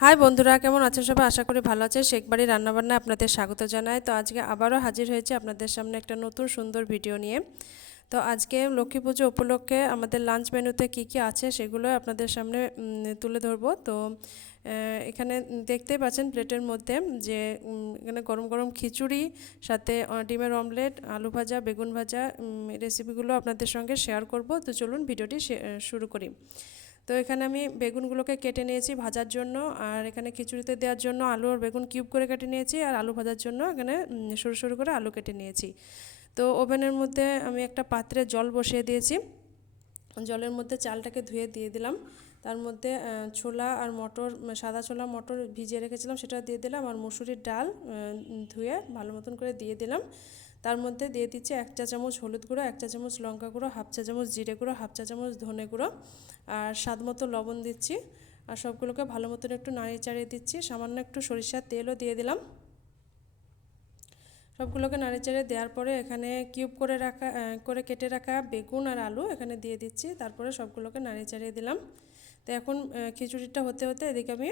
High বন্ধুরা, কেমন আছেন সবাই? আশা করি ভালো আছেন। শেখ বাড়ির রান্নাবান্না আপনাদের স্বাগত জানাই। তো আজকে আবারও হাজির হয়েছে আপনাদের সামনে একটা নতুন সুন্দর ভিডিও নিয়ে। তো আজকে লক্ষ্মী পুজো উপলক্ষে আমাদের লাঞ্চ মেনুতে কি কি আছে সেগুলো আপনাদের সামনে তুলে ধরবো। তো এখানে দেখতেই পাচ্ছেন প্লেটের মধ্যে যে এখানে গরম গরম খিচুড়ি, সাথে ডিমের অমলেট, আলু ভাজা, বেগুন ভাজা, রেসিপিগুলো আপনাদের সঙ্গে শেয়ার করব। তো চলুন ভিডিওটি শুরু করি। তো এখানে আমি বেগুনগুলোকে কেটে নিয়েছি ভাজার জন্য, আর এখানে খিচুড়িতে দেওয়ার জন্য আলু আর বেগুন কিউব করে কেটে নিয়েছি, আর আলু ভাজার জন্য এখানে সরু সরু করে আলু কেটে নিয়েছি। তো ওভেনের মধ্যে আমি একটা পাত্রে জল বসিয়ে দিয়েছি। জলের মধ্যে চালটাকে ধুয়ে দিয়ে দিলাম। তার মধ্যে ছোলা আর মটর, সাদা ছোলা মটর ভিজিয়ে রেখেছিলাম সেটা দিয়ে দিলাম, আর মুসুরির ডাল ধুয়ে ভালো মতন করে দিয়ে দিলাম। তার মধ্যে দিয়ে দিচ্ছি 1 চা চামচ হলুদ গুঁড়ো, 1 চা চামচ লঙ্কা গুঁড়ো, 1/2 চা চামচ জিরে গুঁড়ো, 1/2 চা চামচ ধনে গুঁড়ো, আর স্বাদ মতো লবণ দিচ্ছি। আর সবগুলোকে ভালো মতন একটু নাড়িয়ে চাড়িয়ে দিচ্ছি। সামান্য একটু সরিষার তেলও দিয়ে দিলাম। সবগুলোকে নাড়িয়ে চাড়িয়ে দেওয়ার পরে এখানে কিউব করে কেটে রাখা বেগুন আর আলু এখানে দিয়ে দিচ্ছি। তারপরে সবগুলোকে নাড়িয়ে চাড়িয়ে দিলাম। তো এখন খিচুড়িটা হতে হতে এদিকে আমি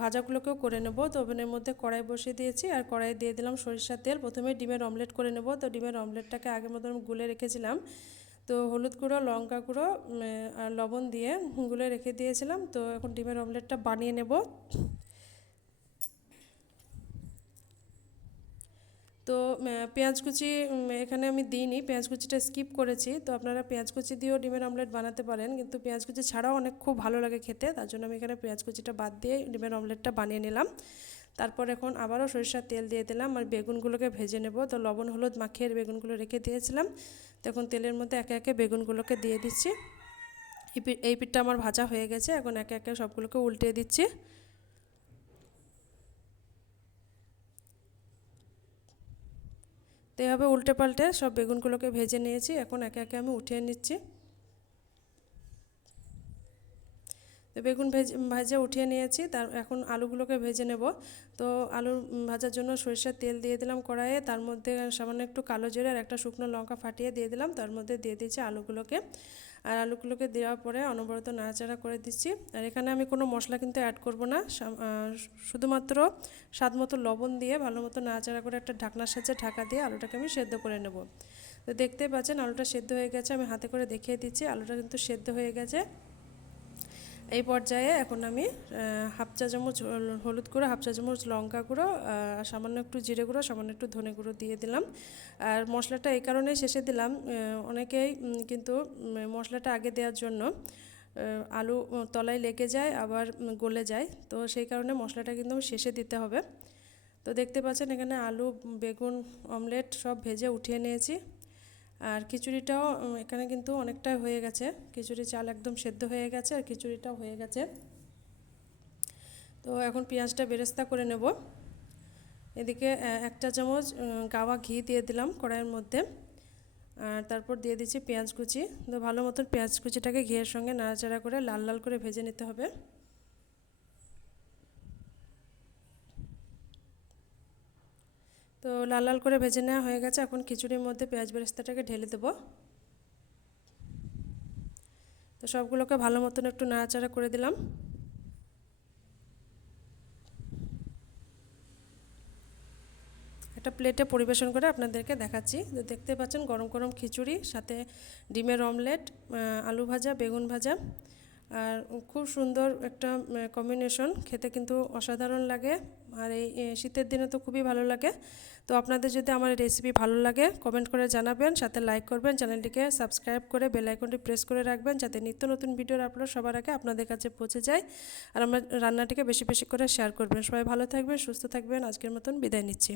ভাজাগুলোকেও করে নেব। তো ওভেনের মধ্যে কড়াই বসিয়ে দিয়েছি, আর কড়াই দিয়ে দিলাম সরিষার তেল। প্রথমে ডিমের অমলেট করে নেব। তো ডিমের অমলেটটাকে আগের মতন গুলে রেখেছিলাম। তো হলুদ গুঁড়ো, লঙ্কা গুঁড়ো আর লবণ দিয়ে গুলে রেখে দিয়েছিলাম। তো এখন ডিমের অমলেটটা বানিয়ে নেব। তো পেঁয়াজ কুচি এখানে আমি দিইনি, পেঁয়াজ কুচিটা স্কিপ করেছি। তো আপনারা পেঁয়াজ কুচি দিয়েও ডিমের অমলেট বানাতে পারেন, কিন্তু পেঁয়াজ কুচি ছাড়াও অনেক খুব ভালো লাগে খেতে। তার জন্য আমি এখানে পেঁয়াজ কুচিটা বাদ দিয়ে ডিমের অমলেটটা বানিয়ে নিলাম। তারপর এখন আবারও সরিষার তেল দিয়ে দিলাম, আর বেগুনগুলোকে ভেজে নেব। তো লবণ হলুদ মাখিয়ে বেগুনগুলো রেখে দিয়েছিলাম। তো এখন তেলের মধ্যে একে একে বেগুনগুলোকে দিয়ে দিচ্ছি। এই পিঠটা আমার ভাজা হয়ে গেছে। এখন একে একে সবগুলোকে উল্টে দিচ্ছি। তো এভাবে উল্টে পাল্টে সব বেগুনগুলোকে ভেজে নিয়েছি। এখন একে একে আমি উঠিয়ে নিচ্ছি। তো বেগুন ভেজে উঠিয়ে নিয়েছি। তার এখন আলুগুলোকে ভেজে নেব। তো আলু ভাজার জন্য সরিষার তেল দিয়ে দিলাম কড়াইয়ে। তার মধ্যে সামান্য একটু কালো জিরে আর একটা শুকনো লঙ্কা ফাটিয়ে দিয়ে দিলাম। তার মধ্যে দিয়ে দিচ্ছি আলুগুলোকে। আর আলুগুলোকে দেওয়ার পরে অনবরত নাড়াচাড়া করে দিচ্ছি। আর এখানে আমি কোনো মশলা কিন্তু অ্যাড করব না, শুধুমাত্র স্বাদ মতো লবণ দিয়ে ভালো মতো নাড়াচাড়া করে একটা ঢাকনার সাহায্যে ঢাকা দিয়ে আলুটাকে আমি সেদ্ধ করে নেব। তো দেখতেই পাচ্ছেন আলুটা সেদ্ধ হয়ে গেছে। আমি হাতে করে দেখিয়ে দিচ্ছি আলুটা কিন্তু সেদ্ধ হয়ে গেছে। এই পর্যায়ে এখন আমি 1/2 চা চামচ হলুদ গুঁড়ো, 1/2 চা চামচ লঙ্কা গুঁড়ো, সামান্য একটু জিরে গুঁড়ো, সামান্য একটু ধনে গুঁড়ো দিয়ে দিলাম। আর মশলাটা এই কারণেই শেষে দিলাম, অনেকেই কিন্তু মশলাটা আগে দেওয়ার জন্য আলু তলায় লেগে যায়, আবার গলে যায়। তো সেই কারণে মশলাটা কিন্তু শেষে দিতে হবে। তো দেখতে পাচ্ছেন এখানে আলু, বেগুন, অমলেট সব ভেজে উঠিয়ে নিয়েছি। আর খিচুড়িটাও এখানে কিন্তু অনেকটাই হয়ে গেছে। খিচুড়ি চাল একদম সেদ্ধ হয়ে গেছে, আর খিচুড়িটাও হয়ে গেছে। তো এখন পেঁয়াজটা বেরেস্তা করে নেব। এদিকে 1 চা চামচ গাওয়া ঘি দিয়ে দিলাম কড়াইয়ের মধ্যে। আর তারপর দিয়ে দিচ্ছি পেঁয়াজ কুচি। তো ভালো মতন পেঁয়াজ কুচিটাকে ঘিয়ের সঙ্গে নাড়াচাড়া করে লাল লাল করে ভেজে নিতে হবে। তো লাল লাল করে ভেজে নেওয়া হয়ে গেছে। এখন খিচুড়ির মধ্যে পেঁয়াজ বেরেস্তাটাকে ঢেলে দেবো। তো সবগুলোকে ভালো মতন একটু নাড়াচাড়া করে দিলাম। একটা প্লেটে পরিবেশন করে আপনাদেরকে দেখাচ্ছি। তো দেখতে পাচ্ছেন গরম গরম খিচুড়ি, সাথে ডিমের অমলেট, আলু ভাজা, বেগুন ভাজা, আর খুব সুন্দর একটা কম্বিনেশন। খেতে কিন্তু অসাধারণ লাগে, আর এই শীতের দিনে তো খুবই ভালো লাগে। তো আপনাদের যদি আমার রেসিপি ভালো লাগে কমেন্ট করে জানাবেন, সাথে লাইক করবেন, চ্যানেলটিকে সাবস্ক্রাইব করে বেল আইকনটি প্রেস করে রাখবেন, যাতে নিত্য নতুন ভিডিওর আপলোড সবার আগে আপনাদের কাছে পৌঁছে যায়। আর আমার রান্নাটিকে বেশি বেশি করে শেয়ার করবেন। সবাই ভালো থাকবেন, সুস্থ থাকবেন। আজকের মতন বিদায় নিচ্ছি।